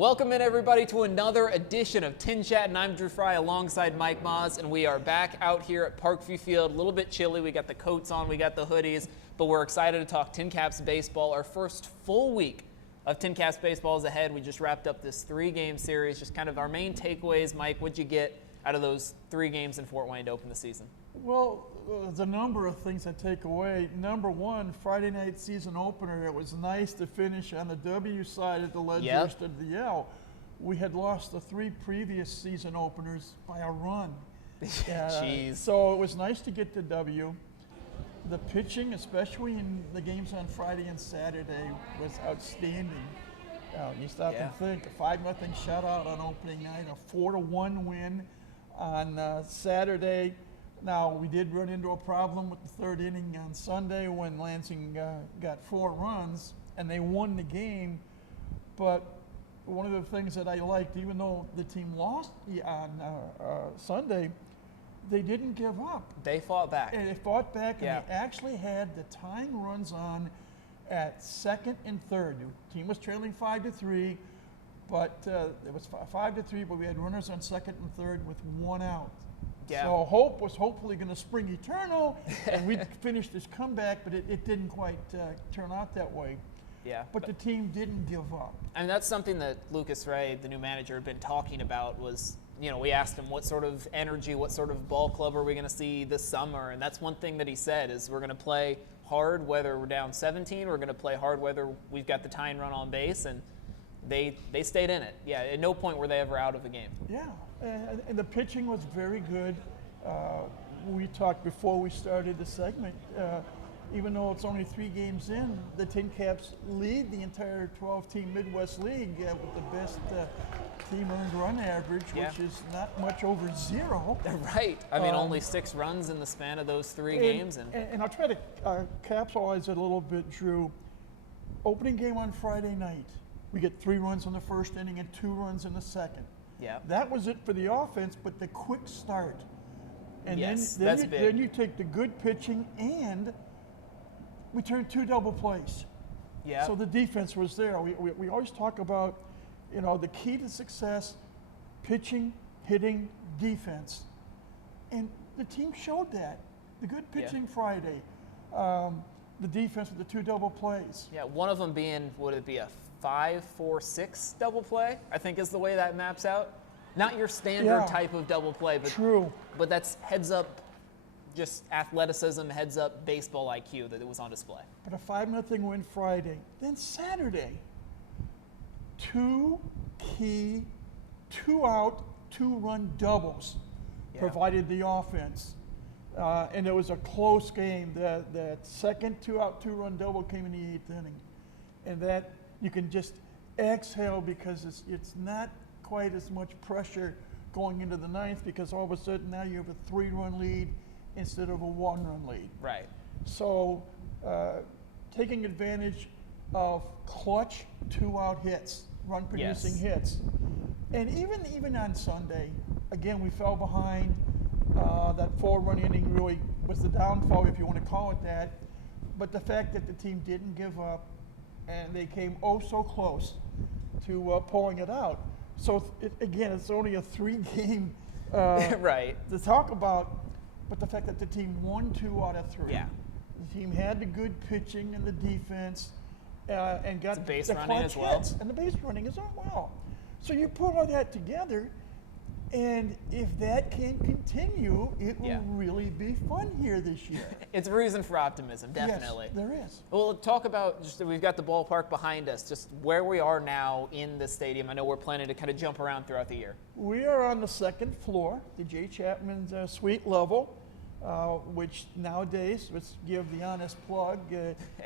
Welcome in, everybody, to another edition of TinChattin. I'm Drew Frey alongside Mike Maahs, and we are back out here at Parkview Field. A little bit chilly. We got the coats on, we got the hoodies, but we're excited to talk TinCaps baseball. Our first full week of TinCaps baseball is ahead. We just wrapped up this 3-game series. Just kind of our main takeaways. Mike, what'd you get out of those 3 games in Fort Wayne to open the season? Well, there's a number of things I take away. Number one, Friday night season opener, it was nice to finish on the W side of the ledger instead of the L. We had lost the 3 previous season openers by a run. Jeez. So it was nice to get the W. The pitching, especially in the games on Friday and Saturday, was outstanding. You stop and think, a 5-0 shutout on opening night, a 4-1 win on Saturday. Now, we did run into a problem with the 3rd inning on Sunday when Lansing got 4 runs, and they won the game. But one of the things that I liked, even though the team lost on Sunday, they didn't give up. They fought back. And they fought back, and they actually had the tying runs on at 2nd and 3rd. The team was trailing 5-3, but it was 5-3, but we had runners on 2nd and 3rd with 1 out. Yeah. So hope was hopefully going to spring eternal, and we'd finish this comeback, but it didn't quite turn out that way. Yeah. But the team didn't give up. And that's something that Lukas Ray, the new manager, had been talking about was, we asked him what sort of energy, what sort of ball club are we going to see this summer, and that's one thing that he said is we're going to play hard whether we're down 17, we're going to play hard whether we've got the tying run on base, and they stayed in it. Yeah, at no point were they ever out of a game. Yeah, and the pitching was very good. We talked before we started the segment, even though it's only 3 games in, the TinCaps lead the entire 12-team Midwest League with the best team earned run average, which is not much over 0. Right. I mean, only 6 runs in the span of those 3 games. And I'll try to capsulize it a little bit, Drew. Opening game on Friday night, we get 3 runs in the 1st inning and 2 runs in the 2nd. Yeah. That was it for the offense, but the quick start. And then you take the good pitching, and we turned 2 double plays. Yeah. So the defense was there. We always talk about, the key to success, pitching, hitting, defense. And the team showed that. The good pitching Friday, the defense with the 2 double plays. Yeah, one of them being, would it be a 5-4-6 double play, I think is the way that maps out. Not your standard type of double play, but true. But that's heads up, just athleticism, heads up baseball IQ that it was on display. But a 5-0 win Friday. Then Saturday, 2 key, 2-out, 2-run doubles provided the offense. And it was a close game. That second 2-out, 2-run double came in the 8th inning. And that you can just exhale because it's not quite as much pressure going into the 9th, because all of a sudden now you have a 3-run lead instead of a 1-run lead. Right. So taking advantage of clutch 2-out hits, run-producing hits. And even on Sunday, again, we fell behind. That 4-run inning really was the downfall, if you want to call it that. But the fact that the team didn't give up, and they came so close to pulling it out. So again, it's only a 3-game to talk about, but the fact that the team won 2 out of 3. Yeah. The team had the good pitching and the defense, and got the base the running clutch as well. hits, and the base running as well. So you put all that together, and if that can continue, it will really be fun here this year. It's a reason for optimism, definitely. Yes, there is. Well, talk about, we've got the ballpark behind us, just where we are now in the stadium. I know we're planning to kind of jump around throughout the year. We are on the 2nd floor, the J. Chapman's suite level, which nowadays, let's give the honest plug,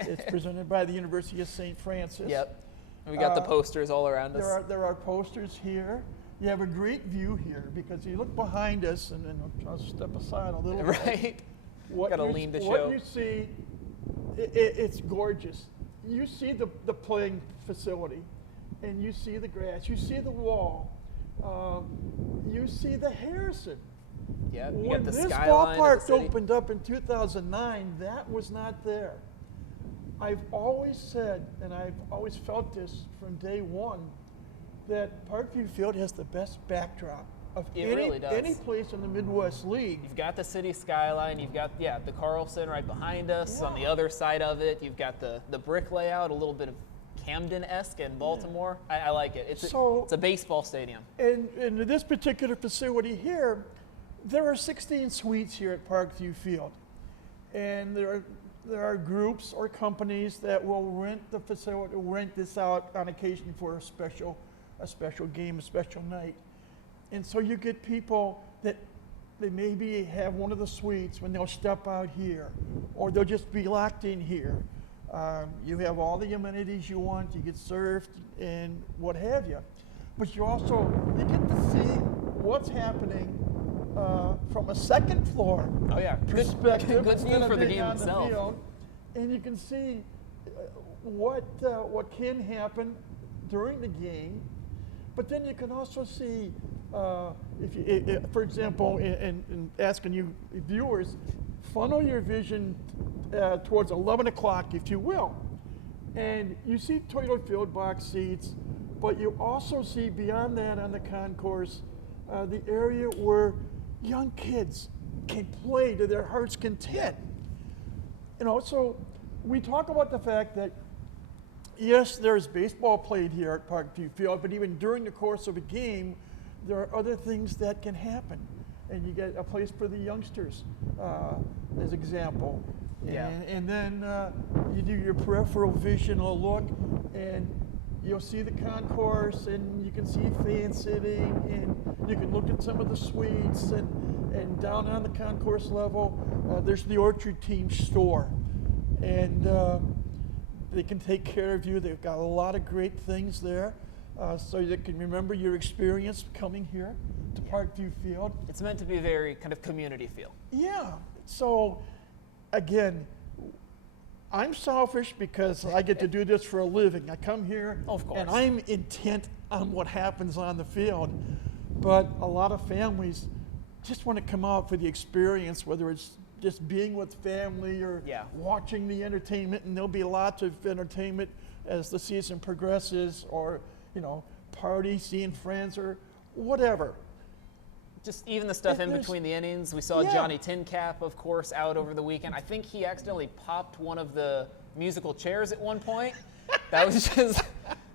it's presented by the University of St. Francis. Yep. And we got the posters all around us. There are posters here. You have a great view here because you look behind us, and then I'll step aside a little bit. Right. Got to lean to show. What you see, it's gorgeous. You see the playing facility, and you see the grass. You see the wall. You see the Harrison. Yeah, you when got the this skyline ballpark opened up in 2009, that was not there. I've always said, and I've always felt this from day one, that Parkview Field has the best backdrop of really does. any place in the Midwest League. You've got the city skyline. You've got, the Carlson right behind us. Yeah. On the other side of it, you've got the brick layout, a little bit of Camden-esque in Baltimore. I like it. It's a baseball stadium. And in this particular facility here, there are 16 suites here at Parkview Field. And there are groups or companies that will rent the facility, rent this out on occasion for a special game, a special night. And so you get people that they maybe have one of the suites when they'll step out here, or they'll just be locked in here. You have all the amenities you want, you get served and what have you. But you get to see what's happening from a second floor perspective. Good view for the game itself. Field, and you can see what can happen during the game. But then you can also see, for example, in asking you viewers, funnel your vision towards 11 o'clock, if you will. And you see toilet field box seats, but you also see beyond that on the concourse, the area where young kids can play to their heart's content. So we talk about the fact that yes, there's baseball played here at Parkview Field, but even during the course of a game, there are other things that can happen. And you get a place for the youngsters, as example. Yeah. And then you do your peripheral vision look, and you'll see the concourse, and you can see fans sitting, and you can look at some of the suites, and down on the concourse level, there's the Orchard Team store. And they can take care of you. They've got a lot of great things there, so you can remember your experience coming here to Parkview Field. It's meant to be a very kind of community feel. Yeah. So, again, I'm selfish because I get to do this for a living. I come here, of course, and I'm intent on what happens on the field. But a lot of families just want to come out for the experience, whether it's just being with family or watching the entertainment, and there'll be lots of entertainment as the season progresses, or party, seeing friends, or whatever. Just even the stuff in between the innings. We saw Johnny TinCap, of course, out over the weekend. I think he accidentally popped one of the musical chairs at one point. That was just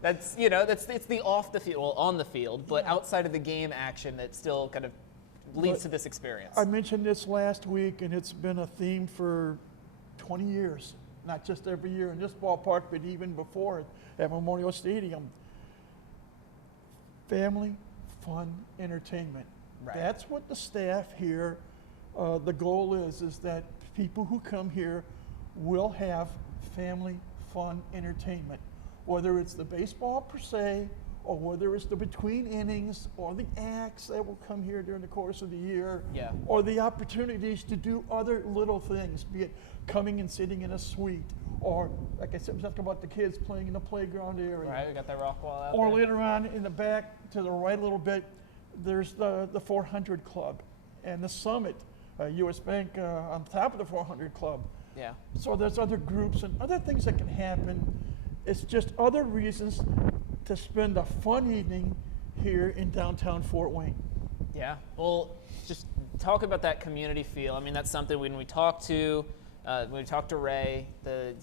it's the off the field, well, on the field, but outside of the game action that still kind of leads to this experience. I mentioned this last week, and it's been a theme for 20 years, not just every year in this ballpark, but even before at Memorial Stadium. Family, fun, entertainment. Right. That's what the staff here, the goal is that people who come here will have family, fun, entertainment. Whether it's the baseball per se, or whether it's the between innings, or the acts that will come here during the course of the year, or the opportunities to do other little things, be it coming and sitting in a suite, or like I said, we talked about the kids playing in the playground area. Right, we got that rock wall out or there. Later on in the back to the right a little bit, there's the 400 Club and the Summit, U.S. Bank on top of the 400 Club. Yeah. So there's other groups and other things that can happen. It's just other reasons to spend a fun evening here in downtown Fort Wayne. Yeah. Well, just talk about that community feel. I mean, that's something when we talked to Ray,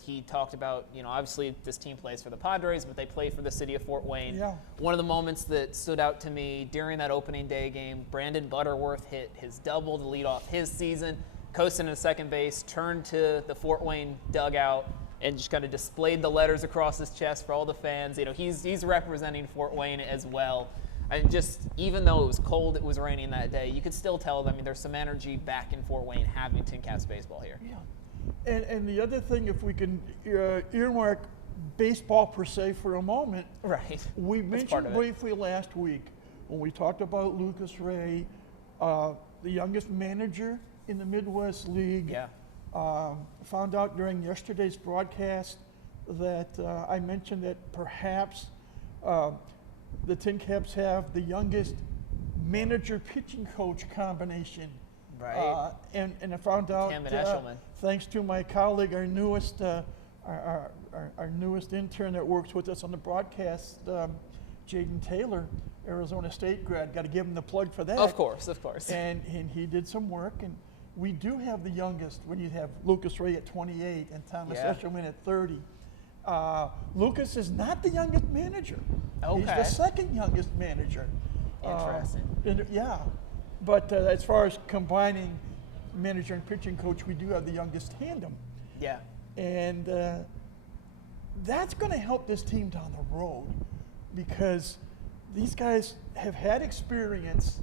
he talked about, obviously this team plays for the Padres, but they play for the city of Fort Wayne. Yeah. One of the moments that stood out to me during that opening day game, Brandon Butterworth hit his double to lead off his season. Coasting to second base, turned to the Fort Wayne dugout, and just kind of displayed the letters across his chest for all the fans. He's representing Fort Wayne as well. And just, even though it was cold, it was raining that day, you could still tell, there's some energy back in Fort Wayne having TinCaps baseball here. Yeah. And the other thing, if we can earmark baseball per se for a moment. Right. We mentioned briefly last week when we talked about Lukas Ray, the youngest manager in the Midwest League. Yeah. Found out during yesterday's broadcast that I mentioned that perhaps the TinCaps have the youngest manager-pitching coach combination. Right. And I found out, thanks to my colleague, our newest intern that works with us on the broadcast Jaden Taylor, Arizona State grad. Got to give him the plug for that. Of course. And he did some work. And we do have the youngest when you have Lukas Ray at 28 and Thomas Eshelman at 30. Lucas is not the youngest manager. Okay. He's the second youngest manager. Interesting. Yeah. But as far as combining manager and pitching coach, we do have the youngest tandem. Yeah. And that's going to help this team down the road because these guys have had experience.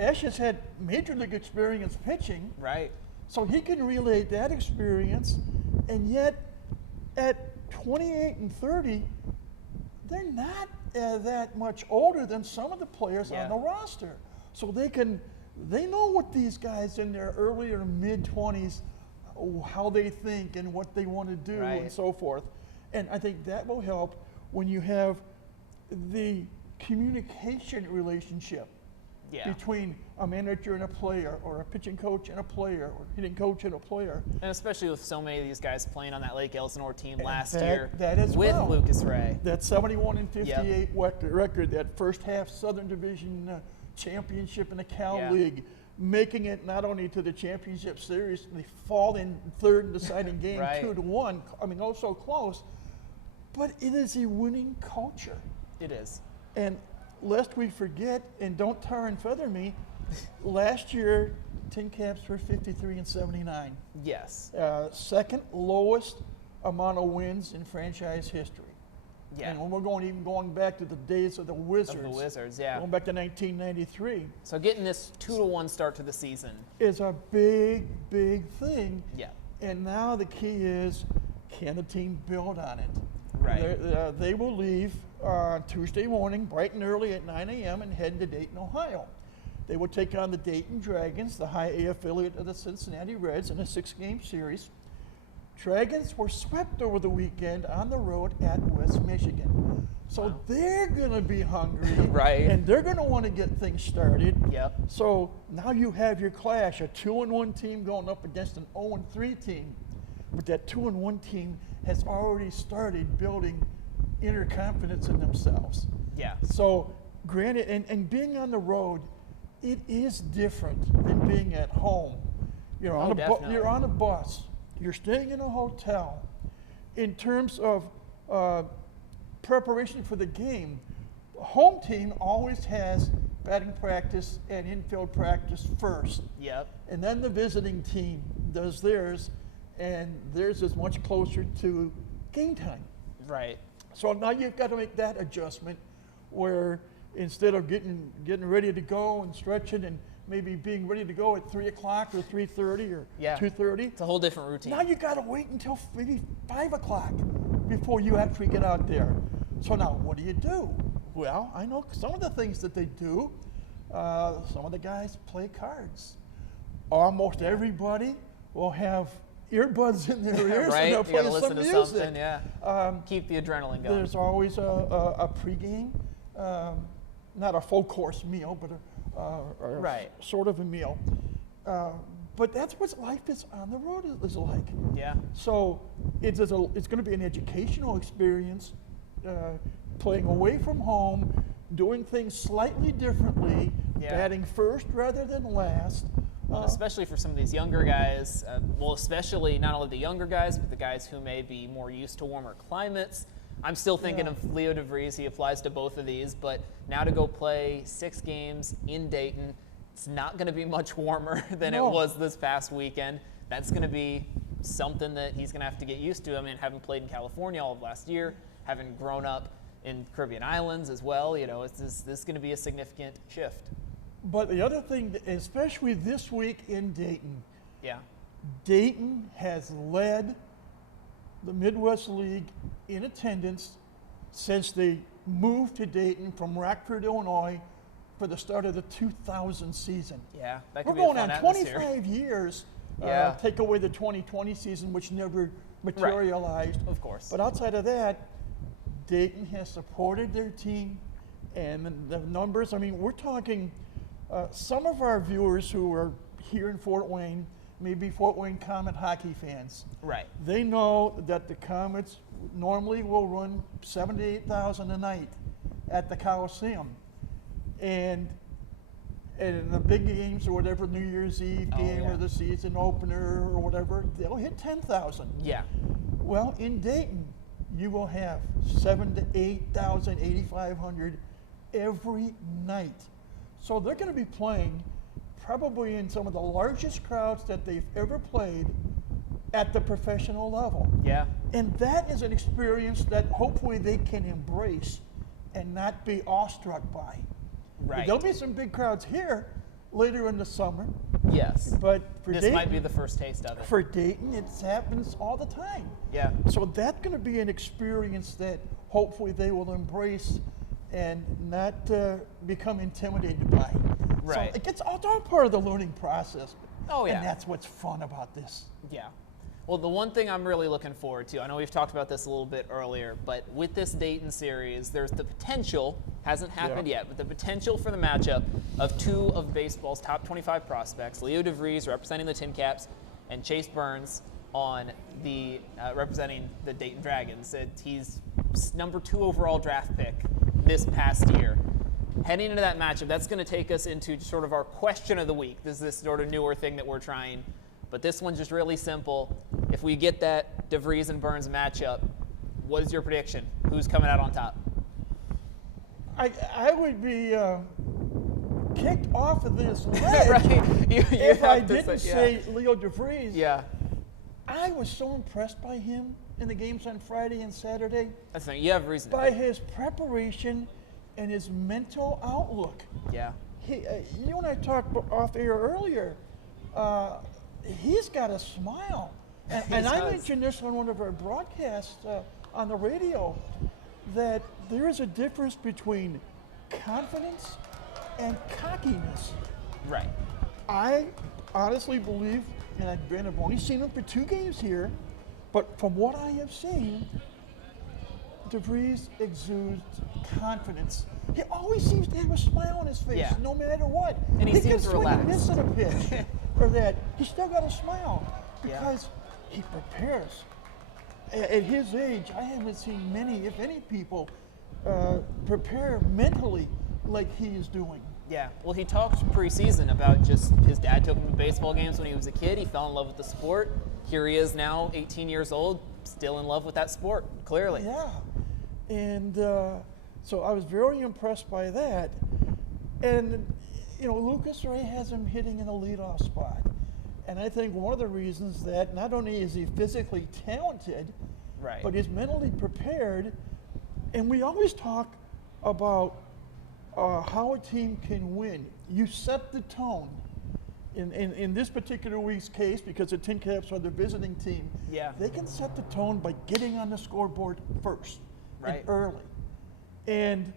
Ash has had major league experience pitching. Right. So he can relay that experience. And yet, at 28 and 30, they're not that much older than some of the players on the roster. So they know what these guys in their early or mid-20s, how they think and what they want to do and so forth. And I think that will help when you have the communication relationship between a manager and a player, or a pitching coach and a player, or hitting coach and a player. And especially with so many of these guys playing on that Lake Elsinore team last year with Lukas Ray. That 71 and 58 record, that first half Southern Division championship in the Cal League, making it not only to the championship series, they fall in third in deciding game 2-1. I mean, oh, so close. But it is a winning culture. It is. And lest we forget, and don't tar and feather me, last year, TinCaps were 53 and 79. Yes. Second lowest amount of wins in franchise history. Yeah. And when we're going back to the days of the Wizards. Of the Wizards, yeah. Going back to 1993. So getting this 2-1 start to the season is a big, big thing. Yeah. And now the key is, can the team build on it? Right. They will leave Tuesday morning, bright and early at 9 a.m. and head to Dayton, Ohio. They will take on the Dayton Dragons, the high A affiliate of the Cincinnati Reds, in a 6-game series. Dragons were swept over the weekend on the road at West Michigan. So they're going to be hungry. And they're going to want to get things started. Yep. So now you have your clash, a 2-1 team going up against an 0-3 team. But that 2-1 team has already started building inner confidence in themselves. Yeah. So granted, and being on the road, it is different than being at home. You're on a bus. You're staying in a hotel. In terms of preparation for the game, the home team always has batting practice and infield practice first. Yep. And then the visiting team does theirs, and theirs is much closer to game time. Right. So now you've got to make that adjustment where instead of getting ready to go and stretching and maybe being ready to go at 3 o'clock or 3:30 or 2:30. It's a whole different routine. Now you got to wait until maybe 5 o'clock before you actually get out there. So now what do? Well, I know some of the things that they do. Some of the guys play cards. Almost everybody will have earbuds in their ears and they'll play some music. Something, keep the adrenaline going. There's always a pregame, not a full course meal, but sort of a meal. But that's what life is on the road is like. Yeah. So it's going to be an educational experience, playing away from home, doing things slightly differently, batting first rather than last. Especially for some of these younger guys, especially not only the younger guys, but the guys who may be more used to warmer climates. I'm still thinking of Leo De Vries. He applies to both of these, but now to go play 6 games in Dayton, it's not going to be much warmer than it was this past weekend. That's going to be something that he's going to have to get used to. I mean, having played in California all of last year, having grown up in Caribbean islands as well, this is going to be a significant shift. But the other thing, especially this week in Dayton, Dayton has led the Midwest League in attendance since they moved to Dayton from Rockford, Illinois for the start of the 2000 season. Yeah, that could We're be a going fun on atmosphere. 25 years, take away the 2020 season, which never materialized. Of course. But outside of that, Dayton has supported their team, and the numbers, I mean, we're talking some of our viewers who are here in Fort Wayne, maybe Fort Wayne Comet hockey fans. Right. They know that the Comets normally will run 7,000 to 8,000 a night. at the Coliseum. And in the big games or whatever, New Year's Eve game or the season opener or whatever, they'll hit 10,000. Yeah. Well, in Dayton, you will have 7,000 to 8,000, 8,500 every night. So they're going to be playing probably in some of the largest crowds that they've ever played at the professional level. Yeah. And that is an experience that hopefully they can embrace and not be awestruck by. Right. There'll be some big crowds here later in the summer. Yes. But for this Dayton, might be the first taste of it. for Dayton, it happens all the time. Yeah. So that's going to be an experience that hopefully they will embrace and not become intimidated by. Right. So it's all part of the learning process. Oh, yeah. And that's what's fun about this. Yeah. Well, the one thing I'm really looking forward to, I know we've talked about this a little bit earlier, but with this Dayton series, there's the potential, hasn't happened yet, but the potential for the matchup of two of baseball's top 25 prospects, Leo De Vries representing the TinCaps and Chase Burns on the representing the Dayton Dragons. He's number 2 overall draft pick this past year. Heading into that matchup, that's going to take us into sort of our question of the week. This is this sort of newer thing that we're trying. But this one's just really simple. If we get that De Vries and Burns matchup, what is your prediction? Who's coming out on top? I would be kicked off of this ledge Right. You if I have to didn't say Leo De Vries. Yeah. I was so impressed by him in the games on Friday and Saturday. That's right. You have reason. By his preparation and his mental outlook. Yeah. You and I talked off air earlier. He's got a smile. And I mentioned this on one of our broadcasts on the radio, that there is a difference between confidence and cockiness. Right. I honestly believe, and I've only seen him for 2 games here, but from what I have seen, De Vries exudes confidence. He always seems to have a smile on his face, no matter what. And he seems can swing and relaxed. miss at a pitch, or that. He's still got a smile because he prepares. At his age, I haven't seen many, if any, people prepare mentally like he is doing. Yeah. Well, he talked preseason about just his dad took him to baseball games when he was a kid. He fell in love with the sport. Here he is now, 18 years old, still in love with that sport, clearly. Yeah. And so I was very impressed by that. And, Lukas Ray has him hitting in the leadoff spot. And I think one of the reasons that not only is he physically talented, but he's mentally prepared. And we always talk about how a team can win. You set the tone. In this particular week's case, because the TinCaps are the visiting team, they can set the tone by getting on the scoreboard first and early. And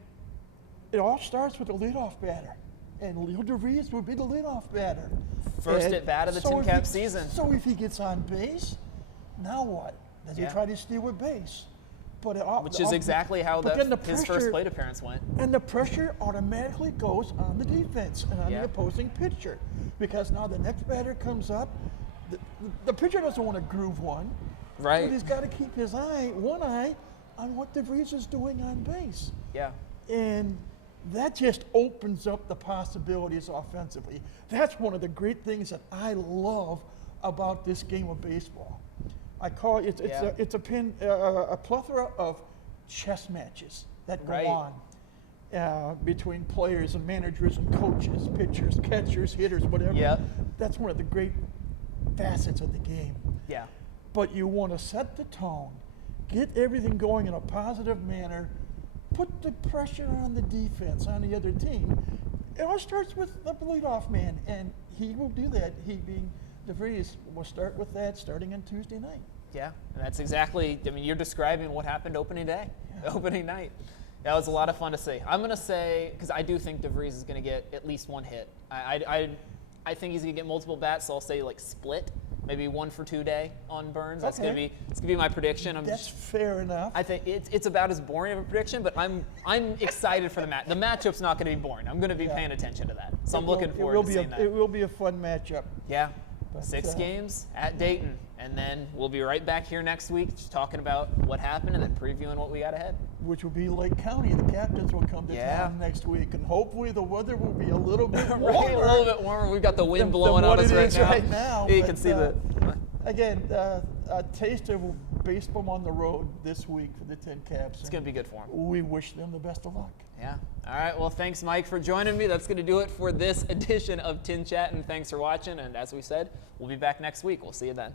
it all starts with the leadoff batter. And Leo De Vries will be the leadoff batter. First at bat of the TinCaps season. So if he gets on base, now what? Does he try to steal a base? Which is exactly how his first plate appearance went. And the pressure automatically goes on the defense and on the opposing pitcher. Because now the next batter comes up, the pitcher doesn't want to groove one. Right. But he's got to keep his one eye on what De Vries is doing on base. Yeah. And that just opens up the possibilities offensively. That's one of the great things that I love about this game of baseball. I call it, it's a plethora of chess matches that go on between players and managers and coaches, pitchers, catchers, hitters, whatever. Yeah. That's one of the great facets of the game. Yeah. But you want to set the tone, get everything going in a positive manner, put the pressure on the defense, on the other team. It all starts with the leadoff man, and he will do that. He being De Vries will start with that starting on Tuesday night. Yeah, and that's exactly, you're describing what happened opening day, opening night. That was a lot of fun to see. I'm going to say, because I do think De Vries is going to get at least 1 hit. I think he's going to get multiple bats, so I'll say split, maybe 1 for 2 day on Burns. That's going to be my prediction. That's fair enough. I think it's about as boring of a prediction, but I'm excited for the match. The matchup's not going to be boring. I'm going to be paying attention to that. So I'm looking forward to seeing that. It will be a fun matchup. Yeah. 6 games at Dayton. And then we'll be right back here next week just talking about what happened and then previewing what we got ahead. Which will be Lake County. The captains will come to town next week, and hopefully the weather will be a little bit warmer. Right, a little bit warmer. We've got the wind blowing on us right now. You can see the. Again, a taste of baseball on the road this week for the TinCaps. It's going to be good for them. We wish them the best of luck. Yeah. All right. Well, thanks, Mike, for joining me. That's going to do it for this edition of TinChattin. Thanks for watching. And as we said, we'll be back next week. We'll see you then.